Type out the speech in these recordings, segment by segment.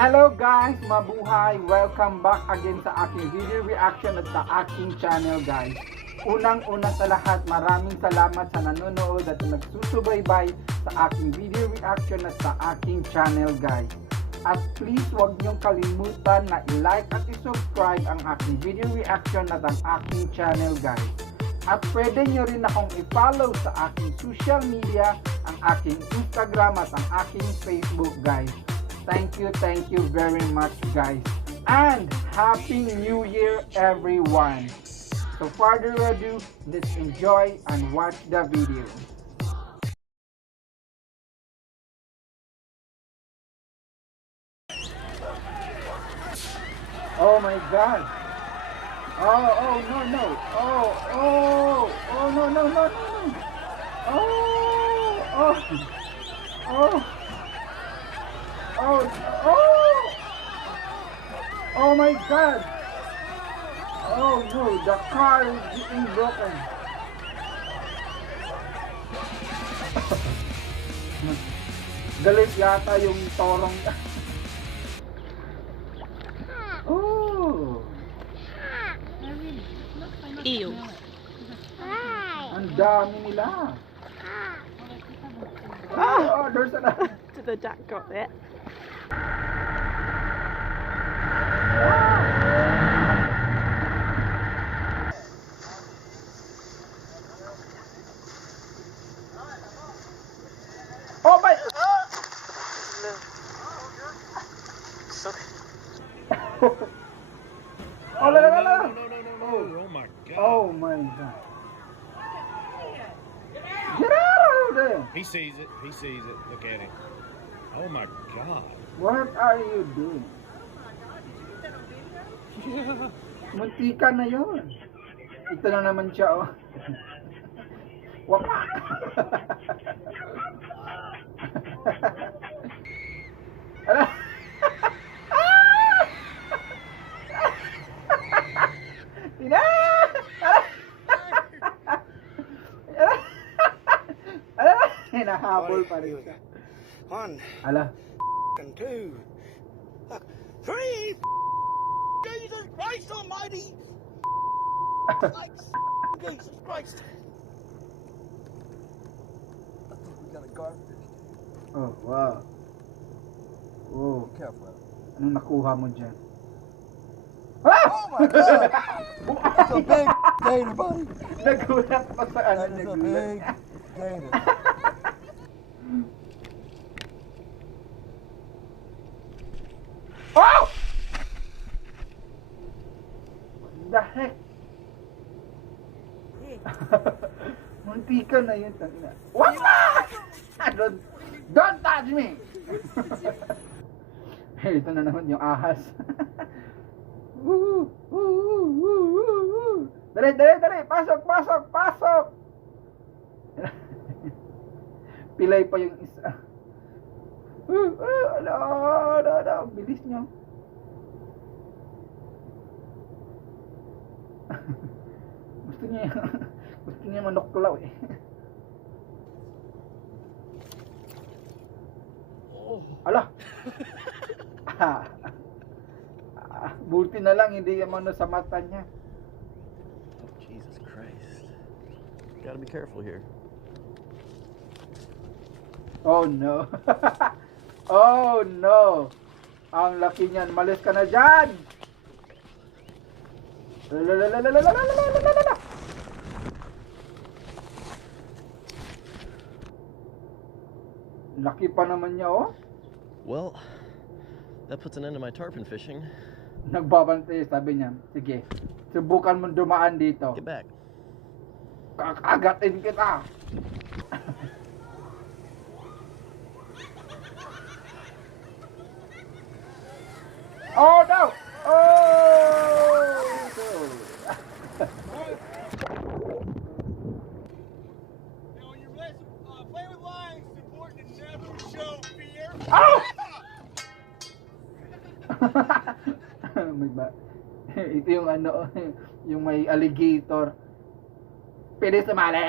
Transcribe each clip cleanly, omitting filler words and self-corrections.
Hello guys! Mabuhay! Welcome back again sa aking video reaction at sa aking channel guys. Unang-una sa lahat, maraming salamat sa nanonood at nagsusubaybay sa aking video reaction at sa aking channel guys. At please huwag niyong kalimutan na i-like at i-subscribe ang aking video reaction at ang aking channel guys. At pwede nyo rin akong i-follow sa aking social media, ang aking Instagram at ang aking Facebook guys. Thank you very much guys. And Happy New Year everyone. So further ado, let's enjoy and watch the video. Oh my god. Oh no. Oh no. Oh my god. Oh no, the car is getting broken. Galit yata yung torong. Oh. Ew. Ang dami nila. Oh, there's another. Did the duck got that? Oh my! Oh, la. Oh my god. Oh my god. Get out of there! He sees it. Look at him. Oh my god. What are you doing? Muntika na yun. Ito na naman siya, oh. Wapak! Ala! Ina! Ala! Hinahabol pa rin siya. 1 Ala. and 2 3 Jesus Christ Almighty! Jesus Christ! We got a garfish. Oh, wow. Oh, Careful. anong nakuha mo dyan? Ah! Oh my God! That's a big gator, buddy. Nagulat pa sa ano. That is a big gator. Oh! What the heck? Muntika na yun. Tangina. What the? Don't touch me! Hey, ito na naman yung ahas. Woo! Dali! Pasok! Pilay pa yung isa. Ala, bilis nyo. Gusto niya manuklaw eh. Ala. Buti na lang hindi yung ano sa mata niya. Oh, Jesus Christ. Gotta be careful here. Oh no. Oh no. Ang laki niyan. Malis ka na dyan. Laki pa naman niya, oh. Well, that puts an end to my tarpon fishing. Nagbabantay, sabi niya. Sige, subukan mo dumaan dito. Get back. Kakagatin kita. Oh no! Oh! Now, when you're playing with lions, it's important to never show fear. Oh! May ba? Ito yung ano, yung may alligator. Pwede sumali.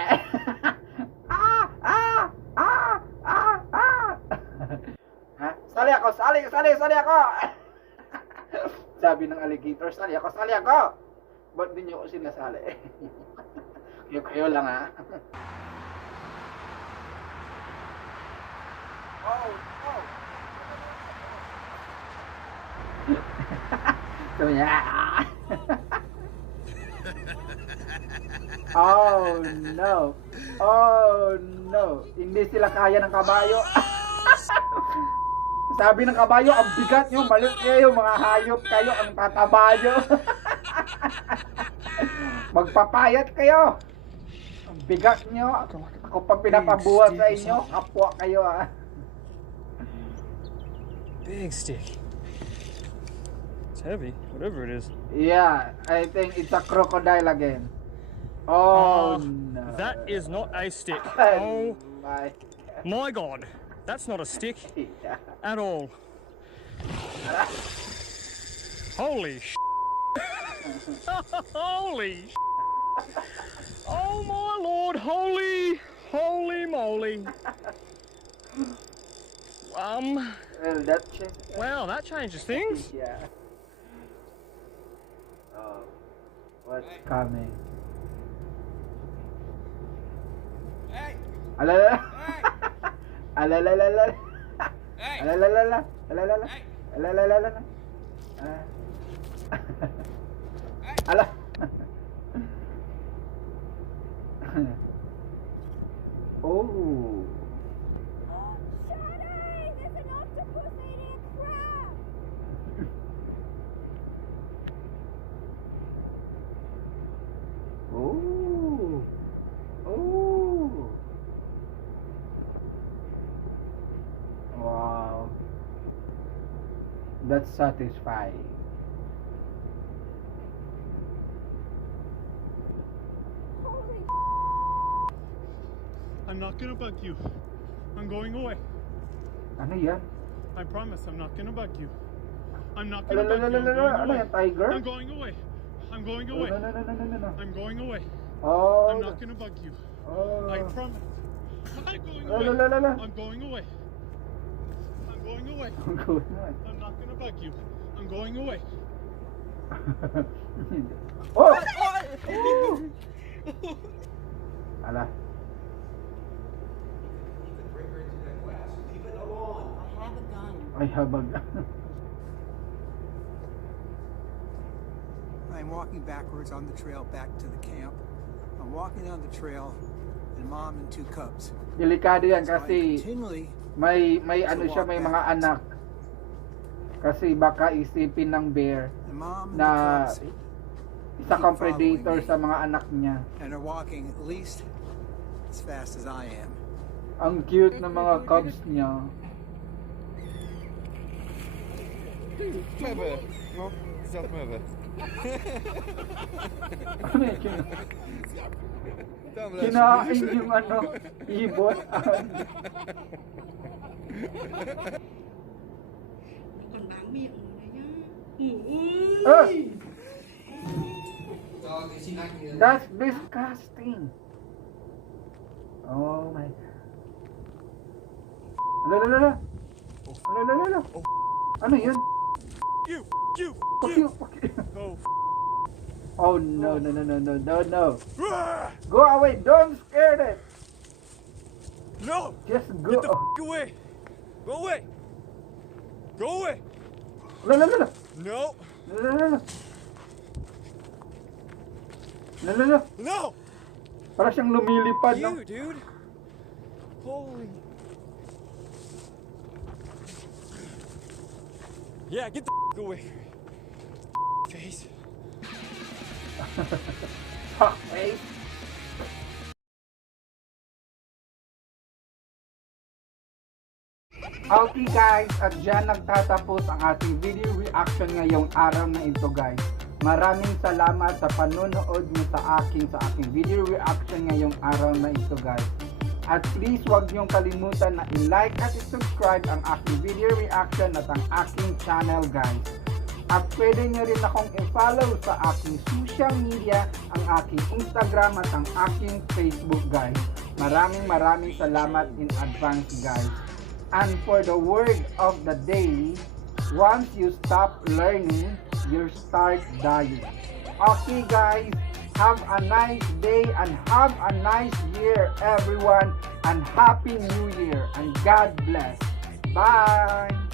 Ha? Sali! Sali ako, sali ako. Sabi ng alligator, sali ako. Ba't di nyo ako sinasali? Kayo lang ha. Sabi niya, oh no, hindi sila kaya ng kabayo. Sabi ng kabayo, ang bigat nyo, maliit kayo, mga hayop kayo, ang tatabayo. Magpapayat kayo. Ang bigat nyo, ako pa pinapabuhat sa inyo, kapwa kayo ah. Big stick. It's heavy, whatever it is. Yeah, I think it's a crocodile again. Oh no. That is not a stick. Oh Oh my. my god. That's not a stick Yeah. at all. Holy sh! Holy sh! Oh my lord, holy moly. Well, that changes. Wow, that changes things. Yeah. Oh, what's coming? Hey! Alala. Hey! Alalalala. Hey! Alalalala. Alalalala. Hey! Alalalala. Ala. Oh. Shady! There's an octopus eating a crab! Oh. Oh. Wow. That's satisfying. Holy I'm not gonna bug you. I'm going away. Ano yan? I promise I'm not gonna bug you. I'm not gonna bug you. I'm Alalalala. going Ano away. yan, tiger? I'm going away. I'm going No, away. no, no, no, no, no, no. I'm going away. Oh. I'm not gonna bug you. Oh. I promise. I'm going La, away. la, la, la, la. I'm going away. I'm going away. Ang good na. I'm not gonna bug you. I'm going away. Oh! Ala. I have a gun. I'm walking backwards on the trail back to the camp. I'm walking down the trail, and mom and two cubs. Delikado yan So I kasi continually may ano siya, may mga anak. Kasi baka isipin ng bear the mom and na the cubs isa kang predator sa mga anak niya. and are walking at least as fast as I am. Ang cute ng mga cubs niya. Clever. No, self clever. Ano yun? Kinain yung ano, ibon. Ah! That's disgusting. Oh my. Alalala. Alalala. Ano yun? You! Fuck you. Fuck you. Oh. Oh no no no no no no no. Go away. Don't scare them. No! Just go. Get the f away! Go away! Go away! Alalala. No! Alalala. Alalala. No! Para siyang lumilipad. No? You, dude! Holy. Yeah, get the f away. Face. Fuck face. Okay guys, at dyan nagtatapos ang ating video reaction ngayong araw na ito guys. Maraming salamat sa panonood nyo sa aking video reaction ngayong araw na ito guys. At please huwag niyong kalimutan na i-like at i-subscribe ang aking video reaction at ang aking channel guys. At pwede nyo rin akong i-follow sa aking social media, ang aking Instagram at ang aking Facebook guys. Maraming salamat in advance guys. And for the word of the day, once you stop learning, you start dying. Okay guys, have a nice day and have a nice year everyone, and Happy New Year and God bless. Bye!